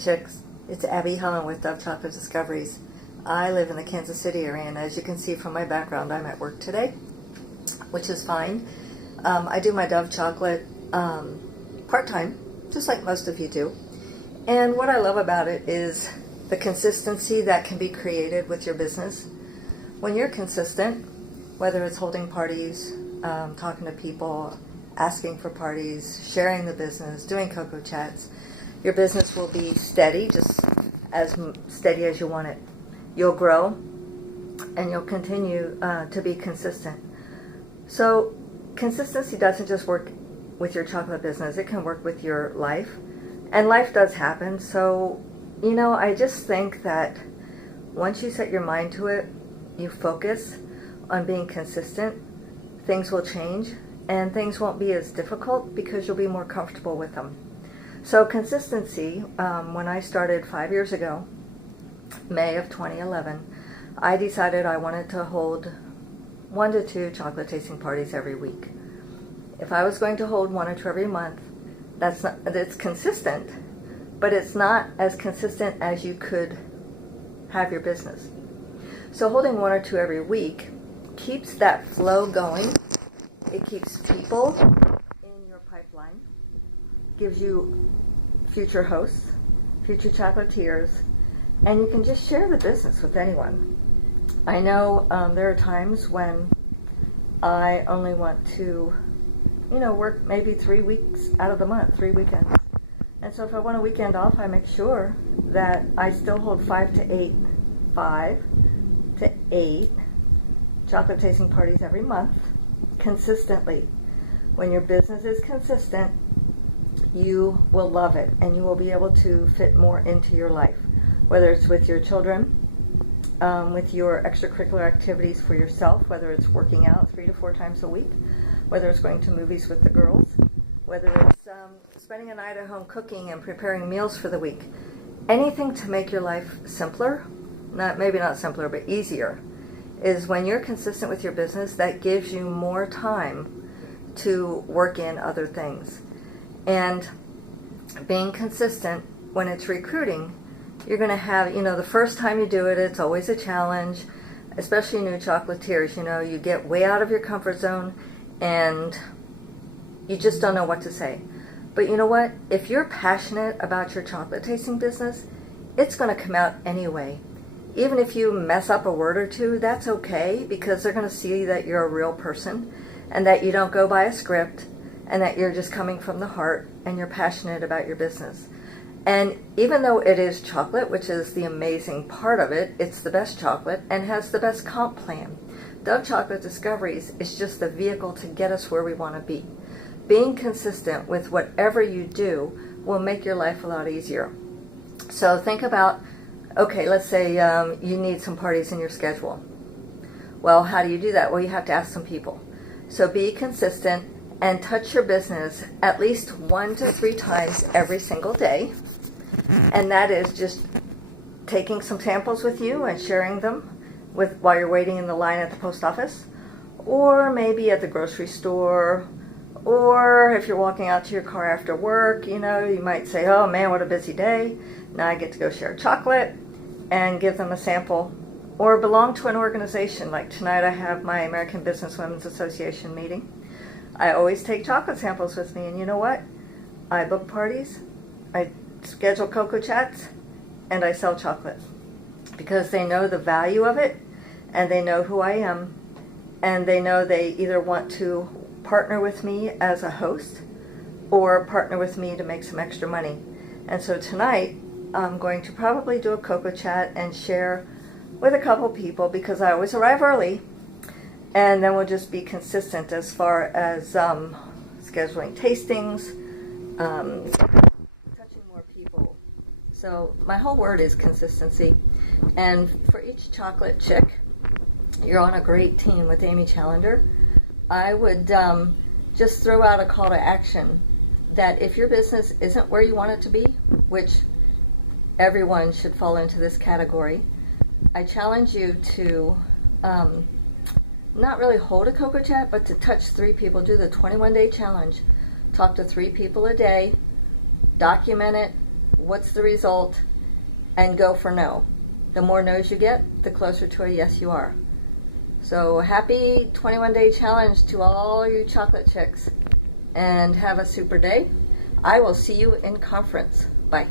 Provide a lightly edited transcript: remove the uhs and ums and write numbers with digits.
Chicks, it's Abby Helin with Dove Chocolate Discoveries. I live in the Kansas City area, and as you can see from my background, I'm at work today, which is fine. I do my Dove Chocolate part-time, just like most of you do. And what I love about it is the consistency that can be created with your business. When you're consistent, whether it's holding parties, talking to people, asking for parties, sharing the business, doing cocoa chats, your business will be steady, just as steady as you want it. You'll grow and you'll continue to be consistent. So consistency doesn't just work with your chocolate business, it can work with your life. And life does happen. So, I just think that once you set your mind to it, you focus on being consistent, things will change and things won't be as difficult because you'll be more comfortable with them. So consistency, when I started 5 years ago, May of 2011, I decided I wanted to hold 1 to 2 chocolate tasting parties every week. If I was going to hold 1 or 2 every month, it's consistent, but it's not as consistent as you could have your business. So holding 1 or 2 every week keeps that flow going. It keeps people in your pipeline, gives you future hosts, future chocolatiers, and you can just share the business with anyone. I know there are times when I only want to, work maybe 3 weeks out of the month, 3 weekends. And so if I want a weekend off, I make sure that I still hold 5 to 8 chocolate tasting parties every month consistently. When your business is consistent, you will love it and you will be able to fit more into your life, whether it's with your children, with your extracurricular activities for yourself, whether it's working out 3 to 4 times a week, whether it's going to movies with the girls, whether it's spending a night at home cooking and preparing meals for the week. Anything to make your life simpler, maybe not simpler, but easier, is when you're consistent with your business, that gives you more time to work in other things. And being consistent when it's recruiting, you're going to have, the first time you do it, it's always a challenge, especially new chocolatiers. You get way out of your comfort zone and you just don't know what to say. But you know what? If you're passionate about your chocolate tasting business, it's going to come out anyway. Even if you mess up a word or two, that's okay, because they're going to see that you're a real person and that you don't go by a script and that you're just coming from the heart and you're passionate about your business. And even though it is chocolate, which is the amazing part of it, it's the best chocolate and has the best comp plan. Dove Chocolate Discoveries is just the vehicle to get us where we want to be. Being consistent with whatever you do will make your life a lot easier. So think about, okay, let's say you need some parties in your schedule. Well, how do you do that? Well, you have to ask some people. So be consistent and touch your business at least 1 to 3 times every single day. And that is just taking some samples with you and sharing them while you're waiting in the line at the post office, or maybe at the grocery store, or if you're walking out to your car after work, you might say, oh man, what a busy day. Now I get to go share chocolate and give them a sample, or belong to an organization. Like tonight I have my American Business Women's Association meeting. I always take chocolate samples with me, and you know what? I book parties, I schedule cocoa chats, and I sell chocolate because they know the value of it and they know who I am, and they know they either want to partner with me as a host or partner with me to make some extra money. And so tonight I'm going to probably do a cocoa chat and share with a couple people, because I always arrive early, and then we'll just be consistent as far as scheduling tastings, touching more people. So my whole word is consistency. And for each chocolate chick, you're on a great team with Amy Challenger. I would just throw out a call to action that if your business isn't where you want it to be, which everyone should fall into this category, I challenge you to not really hold a cocoa chat, but to touch 3 people. Do the 21-day challenge. Talk to 3 people a day, document it, what's the result, and go for no. The more no's you get, the closer to a yes you are. So happy 21-day challenge to all you chocolate chicks, and have a super day. I will see you in conference. Bye.